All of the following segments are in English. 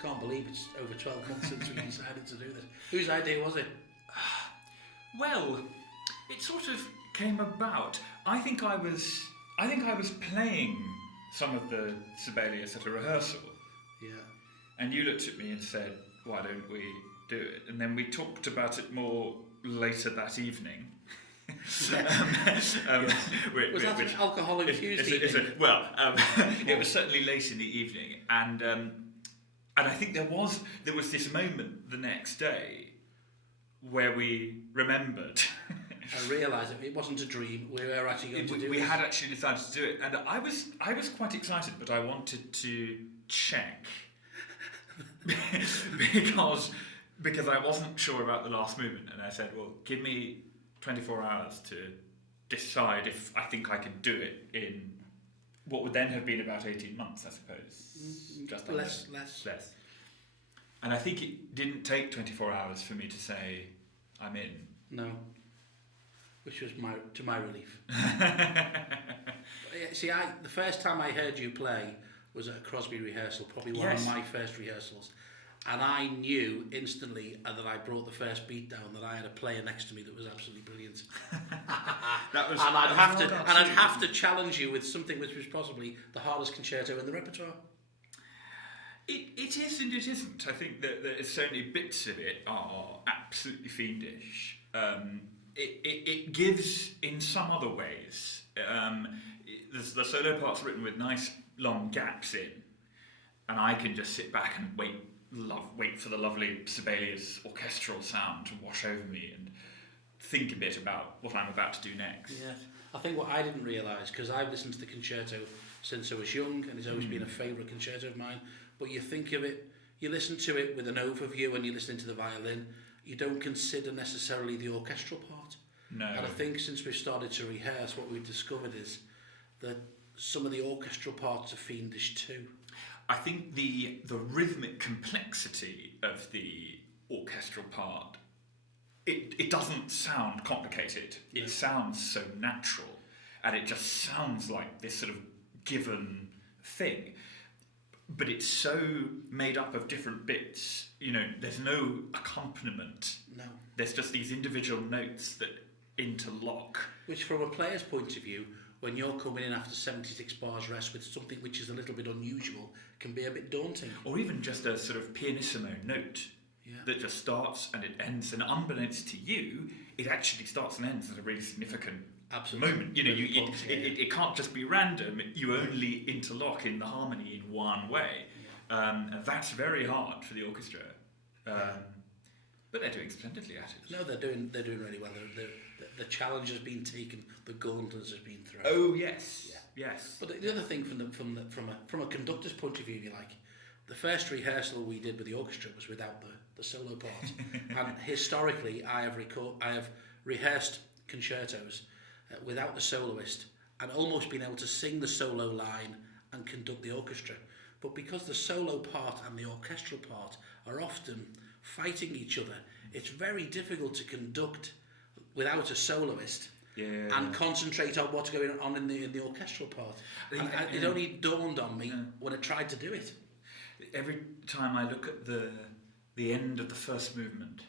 Can't believe it's over 12 months since we decided to do this. Whose idea was it? Well, it sort of came about. I think I was playing some of the Sibelius at a rehearsal. Yeah. And you looked at me and said, "Why don't we do it?" And then we talked about it more later that evening. Was that an alcohol-infused evening? It was certainly late in the evening, and I think there was this moment the next day where we remembered. I realised it wasn't a dream. We were actually going to do it. We had actually decided to do it, and I was quite excited, but I wanted to check because I wasn't sure about the last movement, and I said, "Well, give me 24 hours to decide if I think I can do it in what would then have been about 18 months, I suppose." Just less. And I think it didn't take 24 hours for me to say, "I'm in." No. Which was to my relief. See, the first time I heard you play was at a Crosby rehearsal, probably one of my first rehearsals. And I knew instantly that I brought the first beat down, that I had a player next to me that was absolutely brilliant. I'd have to challenge you with something which was possibly the hardest concerto in the repertoire. It is and it isn't. I think that certainly bits of it are absolutely fiendish. It gives in some other ways. The solo part's written with nice long gaps in, and I can just sit back and wait for the lovely Sibelius orchestral sound to wash over me and think a bit about what I'm about to do next. Yeah, I think what I didn't realise, because I've listened to the concerto since I was young, and it's always been a favourite concerto of mine, but you think of it, you listen to it with an overview and you're listening to the violin, you don't consider necessarily the orchestral part. No. And I think since we've started to rehearse, what we've discovered is that some of the orchestral parts are fiendish too. I think the rhythmic complexity of the orchestral part, it doesn't sound complicated. No. It sounds so natural, and it just sounds like this sort of given thing. But it's so made up of different bits. You know, there's no accompaniment. No. There's just these individual notes that interlock. Which, from a player's point of view, when you're coming in after 76 bars rest with something which is a little bit unusual, can be a bit daunting. Or even just a sort of pianissimo note that just starts and it ends, and unbeknownst to you, it actually starts and ends at a really significant moment. You know, it can't just be random. You only interlock in the harmony in one way, and that's very hard for the orchestra. But they're doing splendidly at it. No, they're doing really well. The challenge has been taken. The gauntlet has been thrown. Oh yes, yes. But the other thing from a conductor's point of view, if you like, the first rehearsal we did with the orchestra was without the solo part. And historically, I have rehearsed concertos without the soloist, and almost been able to sing the solo line and conduct the orchestra. But because the solo part and the orchestral part are often fighting each other, it's very difficult to conduct without a soloist and concentrate on what's going on in the orchestral part. And it only dawned on me when I tried to do it. Every time I look at the end of the first movement,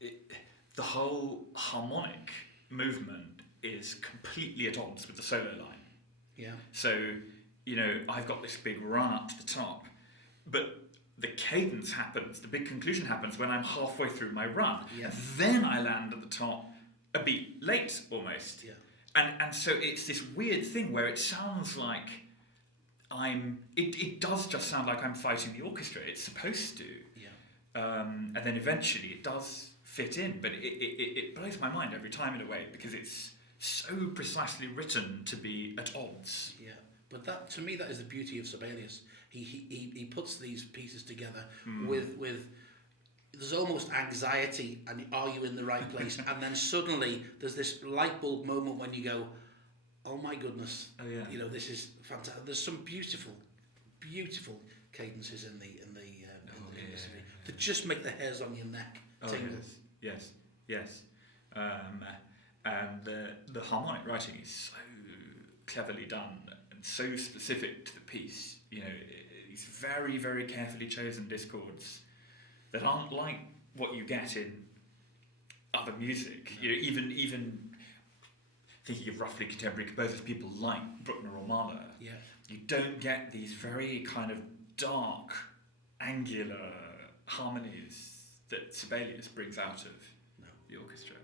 the whole harmonic movement is completely at odds with the solo line. Yeah. So, you know, I've got this big run up to the top, but the cadence happens, the big conclusion happens when I'm halfway through my run. Yeah. And then I land at the top a beat late almost. Yeah. And so it's this weird thing where it sounds like it does just sound like I'm fighting the orchestra. It's supposed to. Yeah. And then eventually it does fit in, but it blows my mind every time in a way, because it's so precisely written to be at odds. Yeah. But that, to me, that is the beauty of Sibelius. He puts these pieces together with there's almost anxiety, and are you in the right place? And then suddenly there's this light bulb moment when you go, oh my goodness, you know, this is fantastic. There's some beautiful cadences in the symphony that just make the hairs on your neck tingle. Yes. And the harmonic writing is so cleverly done and so specific to the piece. You know, these very, very carefully chosen discords that aren't like what you get in other music. You know, even thinking of roughly contemporary composers, people like Bruckner or Mahler, you don't get these very kind of dark, angular harmonies that Sibelius brings out of the orchestra.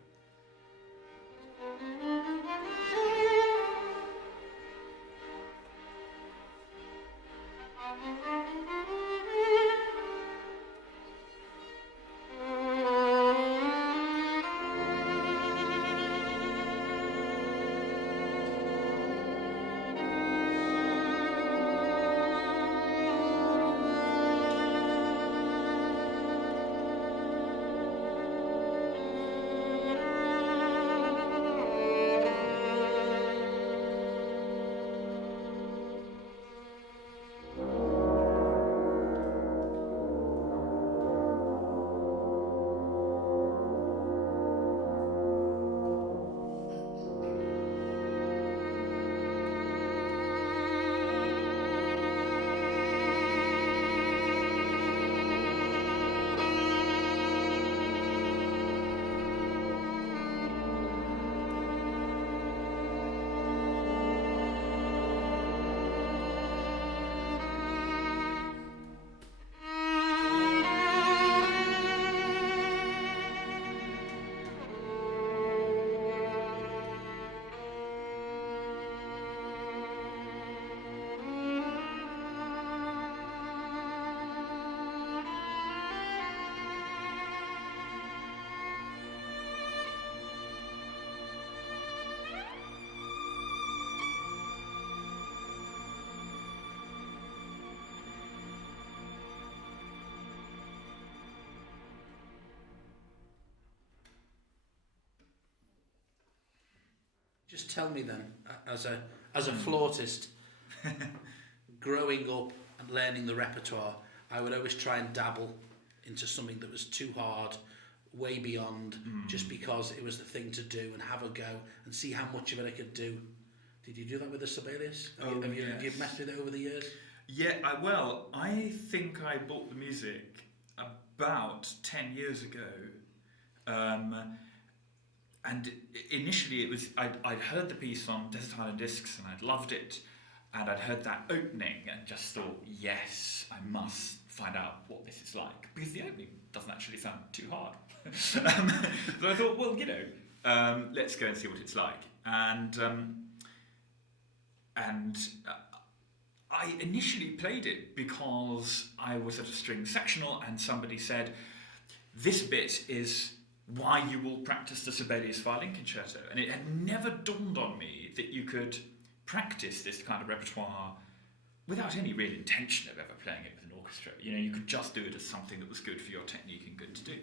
Just tell me then, as a flautist, growing up and learning the repertoire, I would always try and dabble into something that was too hard, way beyond, just because it was the thing to do, and have a go and see how much of it I could do. Did you do that with the Sibelius? Have you messed with it over the years? Yeah, I think I bought the music about 10 years ago. And initially it was, I'd heard the piece on Desert Island Discs and I'd loved it, and I'd heard that opening and just thought, yes, I must find out what this is like, because the opening doesn't actually sound too hard. So I thought, well, let's go and see what it's like. And I initially played it because I was at a string sectional and somebody said, this bit is why you will practice the Sibelius violin concerto. And it had never dawned on me that you could practice this kind of repertoire without any real intention of ever playing it with an orchestra. You could just do it as something that was good for your technique and good to do.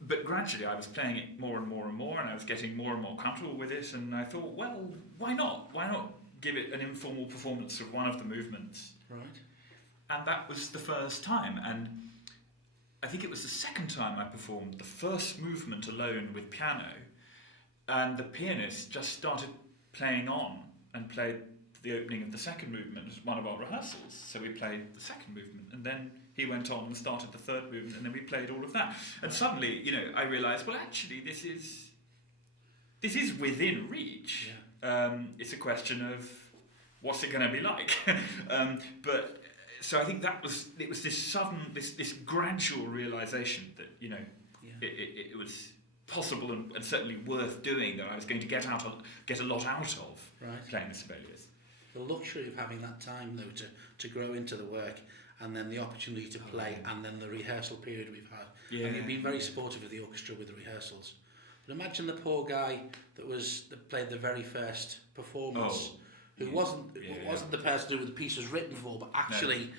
But gradually I was playing it more and more and more, and I was getting more and more comfortable with it, and I thought, well, why not? Why not give it an informal performance of one of the movements? Right. And that was the first time, and I think it was the second time I performed the first movement alone with piano, and the pianist just started playing on and played the opening of the second movement at one of our rehearsals. So we played the second movement, and then he went on and started the third movement, and then we played all of that. And suddenly, I realised, well, actually, this is within reach. Yeah. It's a question of what's it going to be like. So I think it was this sudden, this gradual realisation that it was possible and certainly worth doing, that I was going to get a lot out of playing the Sibelius. The luxury of having that time though to grow into the work, and then the opportunity to play, and then the rehearsal period we've had. Yeah. And you've been very supportive of the orchestra with the rehearsals. But imagine the poor guy that played the very first performance. Who wasn't the person who the piece was written for, but actually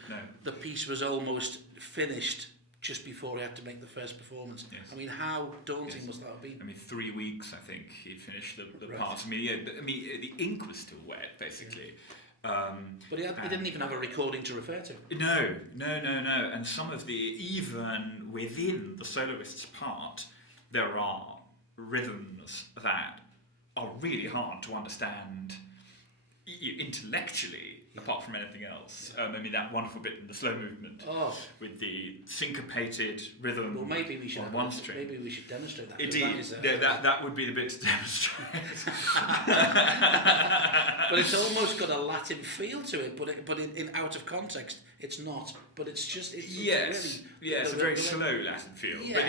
the piece was almost finished just before he had to make the first performance. Yes. I mean, how daunting must that have been? I mean, 3 weeks, I think, he'd finished the Right. parts. I mean, the ink was still wet, basically. But he didn't even have a recording to refer to. No. And some of even within the soloist's part, there are rhythms that are really hard to understand intellectually, apart from anything else. I mean, that wonderful bit in the slow movement with the syncopated rhythm. Well, maybe we should on one string. Maybe we should demonstrate that. Indeed, that would be the bit to demonstrate. But it's almost got a Latin feel to it, but in out of context, it's not. But it's just it's yes, really, it's a very slow Latin feel. Yeah. But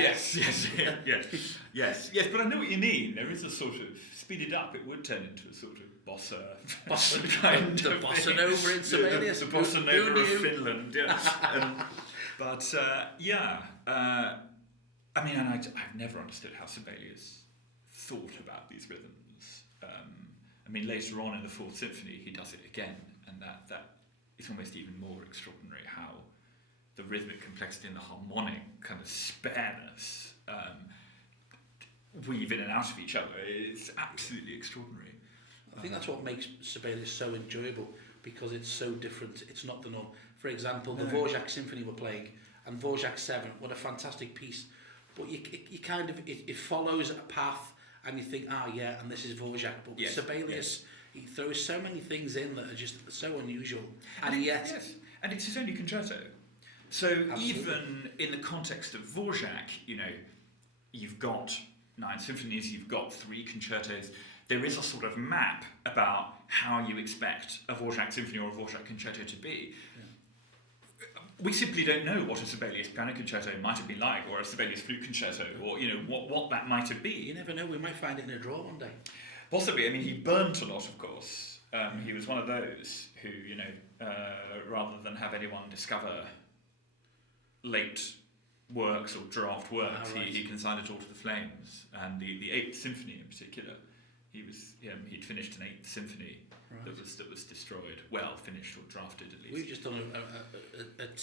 yes. But I know what you mean. There is a sort of speeded up. It would turn into a sort of bossa kind the of bossa thing. nova in Sibelius. The bossa nova of Finland. Yes. But I mean, and I've never understood how Sibelius thought about these rhythms. I mean, later on in the Fourth Symphony, he does it again, and that is almost even more extraordinary. How the rhythmic complexity and the harmonic kind of spareness weave in and out of each other. It's absolutely extraordinary. I think that's what makes Sibelius so enjoyable, because it's so different. It's not the norm. For example, the Dvorak Symphony we're playing, and Dvorak 7, what a fantastic piece. But you kind of, it follows a path, and you think, and this is Dvorak. But Sibelius, he throws so many things in that are just so unusual. And yet... Yes, and it's his only concerto. So absolutely. Even in the context of Dvorak, you've got 9 symphonies, you've got 3 concertos. There is a sort of map about how you expect a Dvorak symphony or a Dvorak concerto to be. Yeah. We simply don't know what a Sibelius piano concerto might have been like, or a Sibelius flute concerto, or what that might have been. You never know. We might find it in a drawer one day. Possibly. I mean, he burnt a lot, of course. He was one of those who, rather than have anyone discover late works or draft works, he consigned it all to the flames. And the 8th Symphony in particular. He'd finished an 8th symphony that was destroyed. Well, finished or drafted at least. We've just done at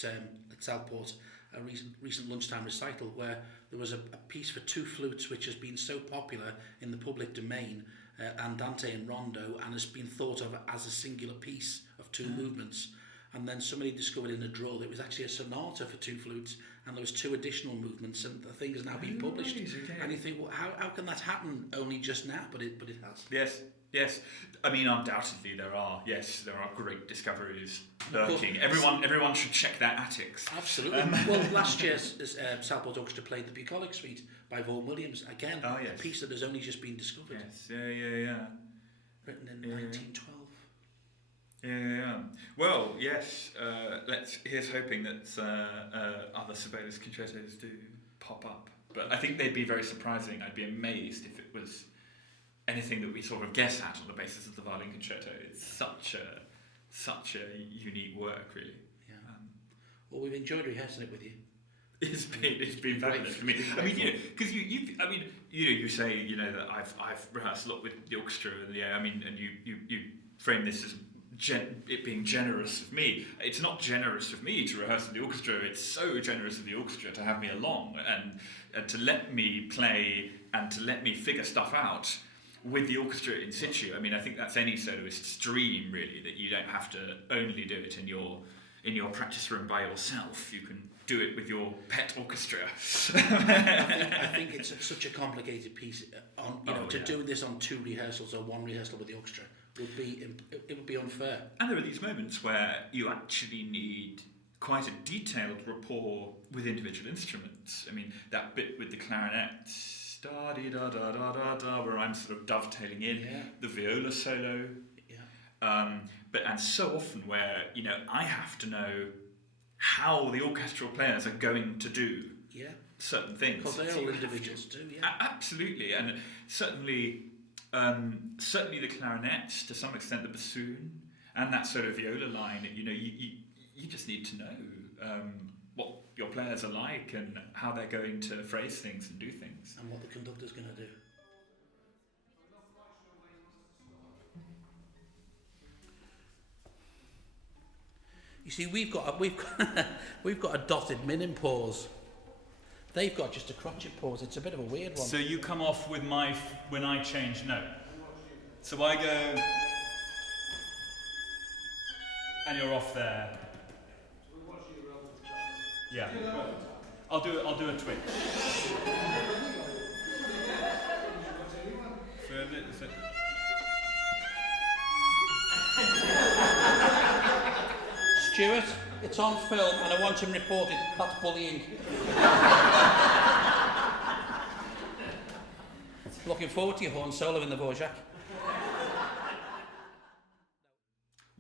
Southport a recent lunchtime recital where there was a piece for 2 flutes which has been so popular in the public domain, Andante and Rondo, and has been thought of as a singular piece of 2 movements. And then somebody discovered in a drawer that it was actually a sonata for 2 flutes, and there was 2 additional movements, and the thing has now been published. Okay. And you think, well, how can that happen only just now? But it has. Yes. I mean, undoubtedly there are great discoveries lurking. Everyone should check their attics. Absolutely. Well, last year's Southport Orchestra played the Bucolic Suite by Vaughan Williams. Again, a piece that has only just been discovered. Yes. Yeah. Written in 1912. Yeah. Well, yes. Here's hoping that other Sibelius concertos do pop up. But I think they'd be very surprising. I'd be amazed if it was anything that we sort of guess at on the basis of the violin concerto. It's such a unique work, really. Yeah. Well, we've enjoyed rehearsing it with you. It's been fabulous for me. I mean, because you say that I've rehearsed a lot with the orchestra, and you frame this as it being generous of me. It's not generous of me to rehearse with the orchestra. It's so generous of the orchestra to have me along and to let me play and to let me figure stuff out with the orchestra in situ. I mean, I think that's any soloist's dream, really, that you don't have to only do it in your practice room by yourself. You can do it with your pet orchestra. I think it's such a complicated piece. Do this on 2 rehearsals or 1 rehearsal with the orchestra would be unfair. And there are these moments where you actually need quite a detailed rapport with individual instruments. I mean, that bit with the clarinet, da-dee-da-da-da-da-da, where I'm sort of dovetailing in the viola solo. Yeah. And so often where, I have to know how the orchestral players are going to do certain things. Because they're all individuals too, Absolutely. And certainly the clarinet, to some extent the bassoon, and that sort of viola line, you just need to know what your players are like and how they're going to phrase things and do things. And what the conductor's going to do. You see, we've got a dotted minim pause. They've got just a crotchet pause. It's a bit of a weird one. So you come off with when I change note. So I go, and you're off there. Yeah. I'll do a twitch. Stuart, it's on film and I want him reported. That's bullying. Looking forward to your horn solo in the Dvorak.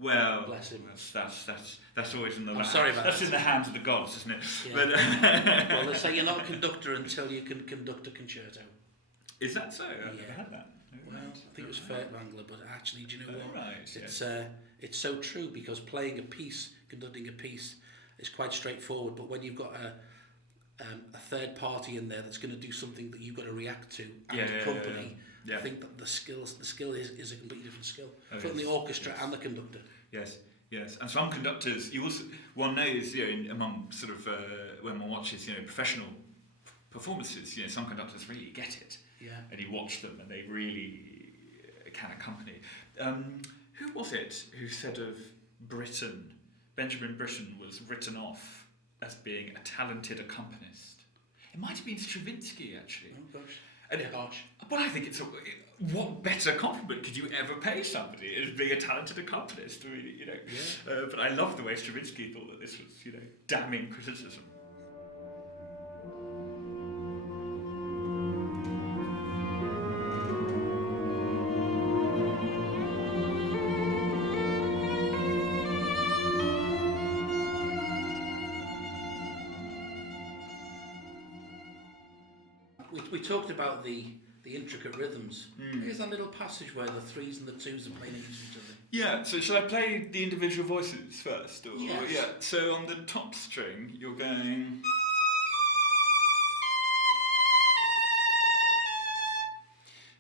Well, Bless him. That's always in the sorry about that's that. in the hands of the gods, isn't it? Yeah. But Well, they say you're not a conductor until you can conduct a concerto. is that so? I've Yeah. never had that. Well, I think it was Furtwängler, but actually, do you know what? Right. It's so true, because playing a piece, conducting a piece, is quite straightforward. But when you've got a third party in there that's going to do something that you've got to react to, and accompany, Yeah. I think that the skill is a completely different skill from yes, the orchestra yes. and the conductor. Yes, and some conductors, one knows, among sort of when one watches, professional performances, some conductors really get it, and you watch them and they really can accompany. Who was it who said of Britten? Benjamin Britten was written off as being a talented accompanist. It might have been Stravinsky, actually. Oh gosh, And harsh. But I think what better compliment could you ever pay somebody as being a talented accompanist? I mean, but I love the way Stravinsky thought that this was, damning criticism. We talked about the intricate rhythms. Here's that little passage where the threes and the twos are playing into each other. Yeah, so shall I play the individual voices first? Or, Yes. Yeah, so on the top string, you're going...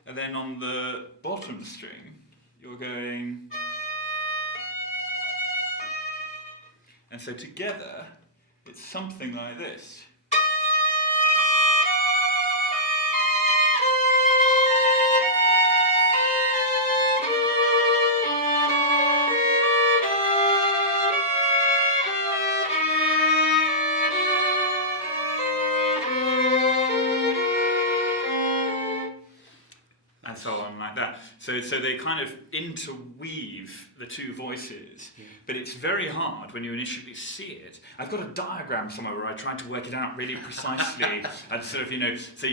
And then on the bottom string, you're going... And so together, it's something like this. And so on like that. So they kind of interweave the two voices, but it's very hard when you initially see it. I've got a diagram somewhere where I tried to work it out really precisely, and sort of, so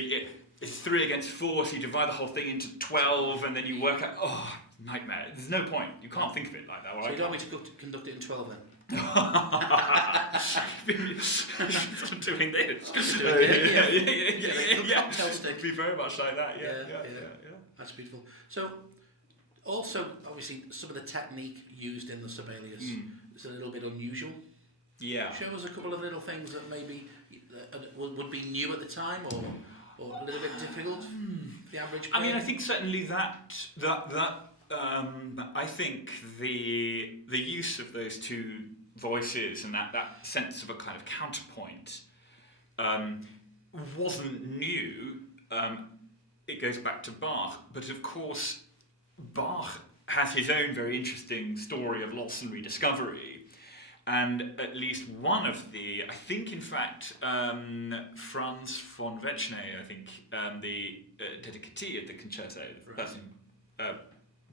it's 3 against 4, so you divide the whole thing into 12, and then you work out, nightmare. There's no point. You can't think of it like that. So you don't want me to conduct it in 12 then? Doing this. Yeah. Cocktail stick. It'd be very much like that, yeah. That's beautiful. So, also, obviously, some of the technique used in the Sibelius is a little bit unusual. Yeah. Show us a couple of little things that maybe would be new at the time, or a little bit difficult for the average player. I mean, I think certainly that I think the use of those two voices and that sense of a kind of counterpoint wasn't new. It goes back to Bach, but of course Bach has his own very interesting story of loss and rediscovery, and at least one of I think in fact Franz von Wetzner, I think the dedicatee of the concerto, the person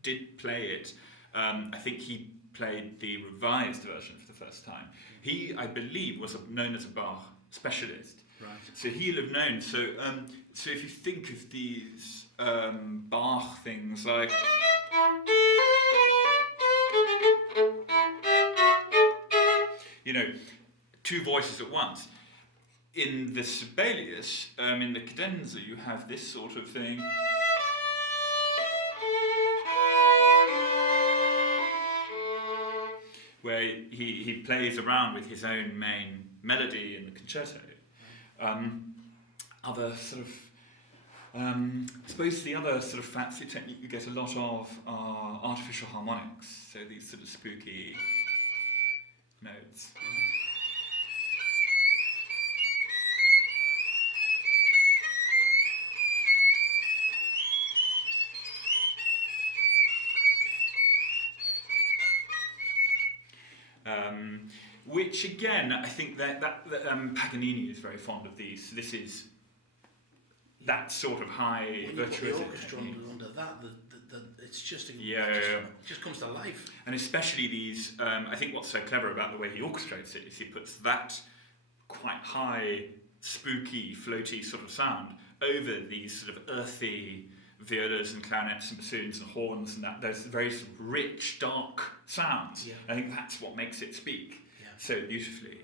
did play it. I think he played the revised version for the first time. He, I believe, was known as a Bach specialist. Right. So he'll have known. So if you think of these Bach things like... two voices at once. In the Sibelius, in the cadenza, you have this sort of thing... where he plays around with his own main melody in the concerto. Other sort of, I suppose the other sort of fancy technique you get a lot of are artificial harmonics, so these sort of spooky notes. Which again, I think that Paganini is very fond of these. So this is that sort of high when you put the virtuosic orchestra technique. under that, it's just it just comes to life. And especially these, I think what's so clever about the way he orchestrates it is he puts that quite high, spooky, floaty sort of sound over these sort of earthy violas and clarinets and bassoons and horns and that. Those very sort of rich, dark sounds. Yeah. I think that's what makes it speak so beautifully.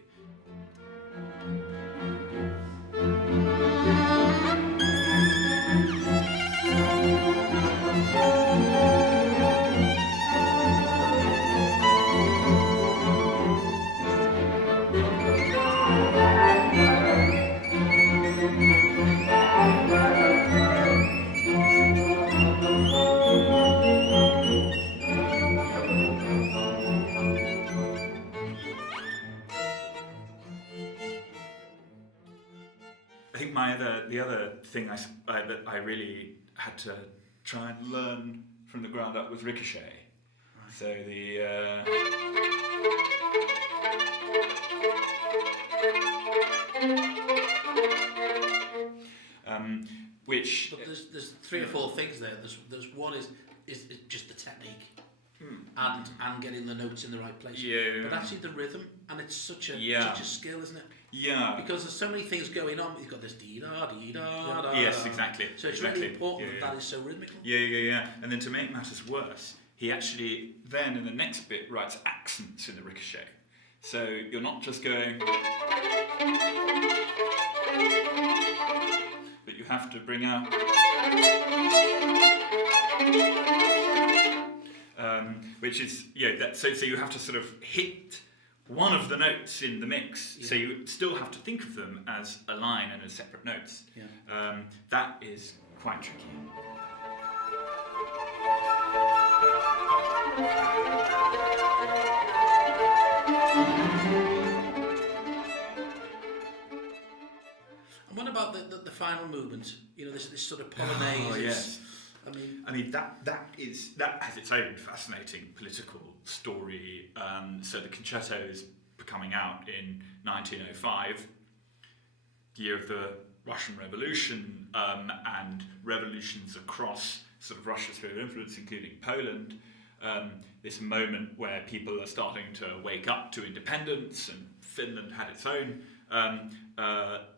I think the other thing that I really had to try and learn from the ground up was ricochet. Right. So which. But there's 3 or 4 things there. There's one is just the technique. And getting the notes in the right place. Yeah. But actually the rhythm, and it's such a skill, isn't it? Yeah. Because there's so many things going on. You've got this dee-da. Yes, exactly. So it's exactly. really important that is so rhythmical. Yeah. And then to make matters worse, he actually then in the next bit writes accents in the ricochet. So you're not just going, but you have to bring out. Which is so you have to sort of hit one of the notes in the mix, so you still have to think of them as a line and as separate notes. That is quite tricky. And what about the final movement? This sort of polonaise. Oh, yes. I mean that has its own fascinating political story. So the concerto is coming out in 1905, year of the Russian Revolution, and revolutions across sort of Russia's sphere of influence, including Poland. This moment where people are starting to wake up to independence, and Finland had its own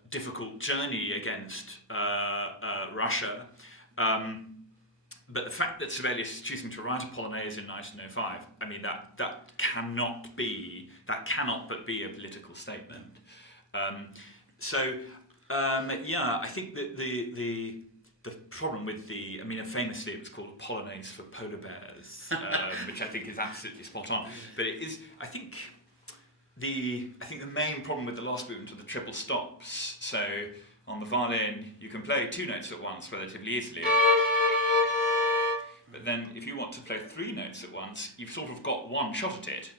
difficult journey against Russia. But the fact that Sibelius is choosing to write a polonaise in 1905, I mean, that cannot but be a political statement. I think that the problem with famously it was called a polonaise for polar bears, which I think is absolutely spot on. But it is, I think the main problem with the last movement are the triple stops. So on the violin, you can play 2 notes at once relatively easily. But then if you want to play 3 notes at once, you've sort of got one shot at it.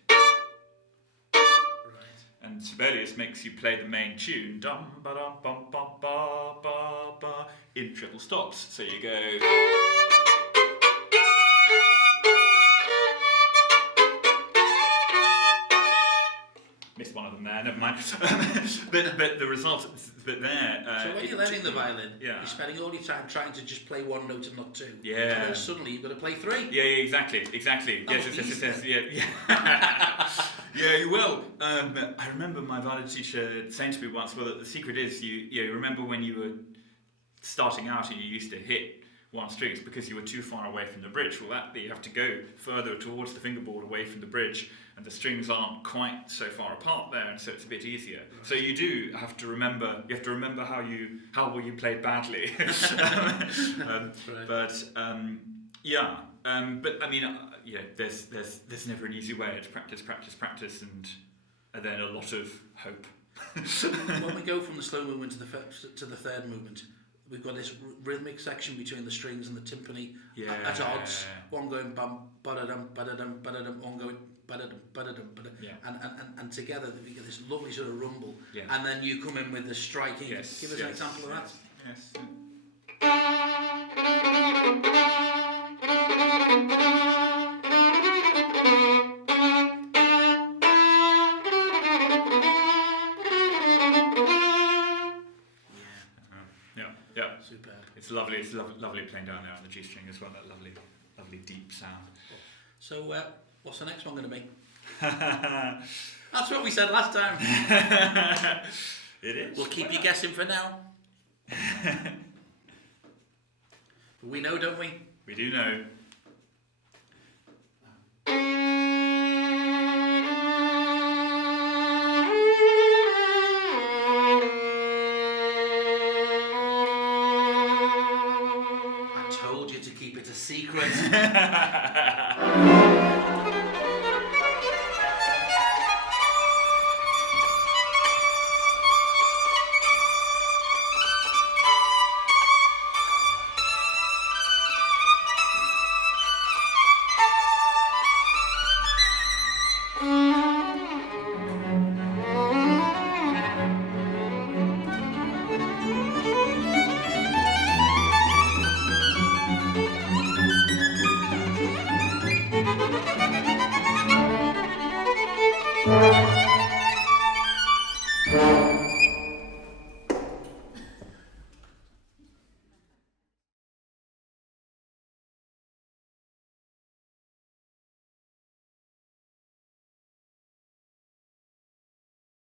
Right. And Sibelius makes you play the main tune dum ba dum bum bum ba ba ba in triple stops. So you go. Missed one of them there, never mind. but the result, so when you're learning the violin, you're spending all your time trying to just play 1 note and not 2. Yeah. And then suddenly you've got to play 3. Yeah, exactly. Yes. Yeah, you will. I remember my violin teacher saying to me once, well, the secret is you remember when you were starting out and you used to hit 1 string, it's because you were too far away from the bridge. Well, you have to go further towards the fingerboard away from the bridge, and the strings aren't quite so far apart there, and so it's a bit easier. Right. So you do have to remember. You have to remember how well you played badly. Right. But I mean, there's never an easy way. It's practice, and then a lot of hope. When we go from the slow movement to the third movement, we've got this rhythmic section between the strings and the timpani at odds. One going bum ba-da-dum ba-da-dum ba-da-dum, one going ba-da-dum ba-da-dum ba-da-dum, and together we get this lovely sort of rumble. Yeah. And then you come in with the striking. Yes. Give us an example of that. Yes. Superb. It's lovely. It's lovely playing down there on the G string as well. That lovely incredibly deep sound. So, what's the next one going to be? That's what we said last time. It is. We'll keep you guessing for now. We know, don't we? We do know. I told you to keep it a secret.